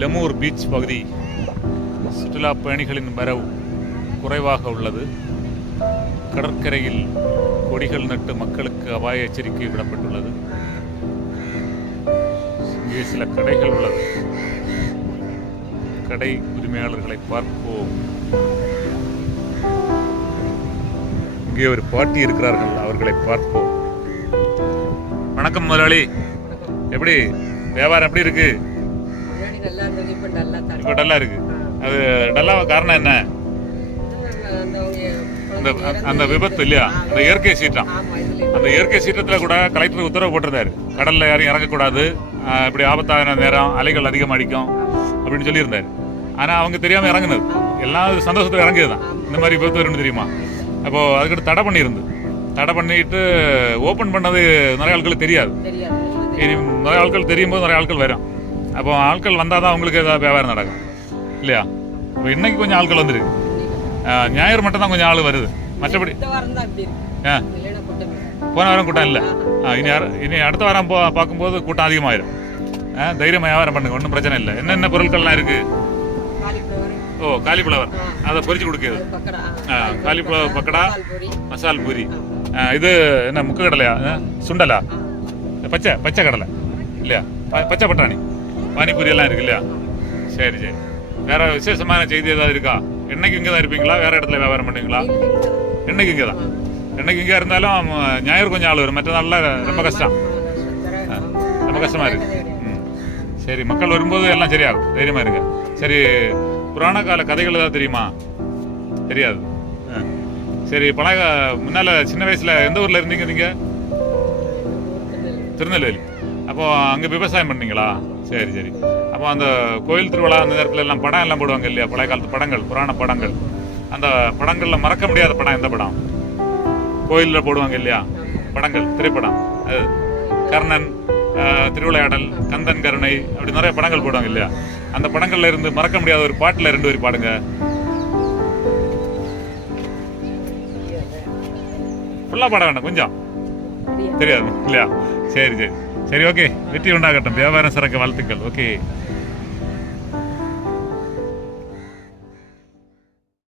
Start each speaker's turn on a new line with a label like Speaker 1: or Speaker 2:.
Speaker 1: Lemur beach பகுதி சுற்றுலா பயணிகளின் வரவு குறைவாக உள்ளது. கடற்கரையில் கொடிகள் நட்டு மக்களுக்கு அபாய எச்சரிக்கை விடப்பட்டுள்ளது. இங்கே சில கடைகள் உள்ளது. கடை உரிமையாளர்களை பார்ப்போம். இங்கே ஒரு பாட்டி இருக்கிறார்கள் அவர்களை பார்ப்போம். வணக்கம் முதலாளி. எப்படி? வியாபாரம் எப்படி இருக்கு?
Speaker 2: நல்லா இருந்தது இப்ப நல்லா தான்
Speaker 1: இப்போ டல்லா இருக்கு. அது டல்லாக காரணம் என்ன? அந்த அந்த விபத்து இல்லையா? அந்த இயற்கை சீற்றம். அந்த இயற்கை சீற்றத்தில் கூட கலெக்டர் உத்தரவு போட்டிருந்தாரு. கடல்ல யாரும் இறங்கக்கூடாது. இப்படி ஆபத்தான நேரம் அலைகள் அதிகம் அடிக்கும் அப்படின்னு சொல்லியிருந்தாரு. ஆனா அவங்க தெரியாம இறங்குனது. எல்லாம் சந்தோஷத்துல இறங்கியது தான் இந்த மாதிரி விபத்து வரும்னு தெரியுமா? அப்போ அதுக்கிட்ட தடை பண்ணியிருந்து. தடை பண்ணிட்டு ஓப்பன் பண்ணது நிறைய ஆட்களுக்கு தெரியாது. இனி நிறைய ஆட்கள் தெரியும் போது நிறைய ஆட்கள் வரும். அப்போ ஆட்கள் வந்தால் தான் அவங்களுக்கு ஏதாவது வியாபாரம் நடக்கும். இல்லையா? இப்போ இன்னைக்கு கொஞ்சம் ஆட்கள் வந்துருக்கு ஞாயிறு மட்டும் தான் கொஞ்சம் ஆள் வருது. மற்றபடி ஆ. போன வாரம் கூட்டம் இல்லை. ஆ, இனி இனி அடுத்த வாரம் போ பார்க்கும்போது கூட்டம் அதிகமாயிரும். ஆ, தைரியமா வியாபாரம் பண்ணுங்க. ஒன்றும் பிரச்சனை இல்லை. என்னென்ன பொருட்கள்லாம் இருக்கு?
Speaker 2: காலிஃப்ளவர்.
Speaker 1: ஓ காலிஃப்ளவர். அதை பொரிச்சு கொடுக்குது காலிஃப்ளவர் பக்கடா மசால் பூரி. இது என்ன முக்கு கடலையா? சுண்டலா? பச்சை பச்சை கடலை. இல்லையா? பச்சை பட்டாணி. பானிபூரி எல்லாம் இருக்கு இல்லையா? சரி சரி. வேற விசேஷமான செய்தி ஏதாவது இருக்கா? என்னைக்கு இங்கே தான் இருப்பீங்களா? வேற இடத்துல வியாபாரம் பண்ணுவீங்களா? என்னைக்கு இங்கே தான் என்னைக்கு இங்கே இருந்தாலும் ஞாயிறு கொஞ்சம் ஆள் வரும். மற்ற நாளில் ரொம்ப கஷ்டம். ரொம்ப கஷ்டமா இருக்கு. ம். சரி மக்கள் வரும்போது எல்லாம் சரியாகும். தைரியமா இருங்க. சரி புராண கால கதைகள் ஏதாவது தெரியுமா? தெரியாது. சரி பழக முன்னால சின்ன வயசுல எந்த ஊர்ல இருந்தீங்க நீங்க? திருநெல்வேலி. அப்போ அங்கே விவசாயம் பண்ணீங்களா சரி சரி. அப்போ அந்த கோயில் திருவிழா அந்த நேரத்தில் எல்லாம் படம் எல்லாம் போடுவாங்க இல்லையா? பழைய காலத்து படங்கள் புராண படங்கள். அந்த படங்களில் மறக்க முடியாத படம் எந்த படம்? கோயிலில் போடுவாங்க இல்லையா? படங்கள் திரைப்படம். அது கர்ணன் திருவிளையாடல் கந்தன் கருணை அப்படி நிறைய படங்கள் போடுவாங்க இல்லையா? அந்த படங்கள்ல இருந்து மறக்க முடியாத ஒரு பாட்டில் ரெண்டு வரி பாடுங்க. ஃபுல்லாக பாட வேண்டாம் கொஞ்சம். தெரியாது இல்லையா? சரி சரி. சரி ஓகே வெற்றி உண்டாகட்டும் வியாபாரம் சிறக்க வாழ்த்துக்கள் ஓகே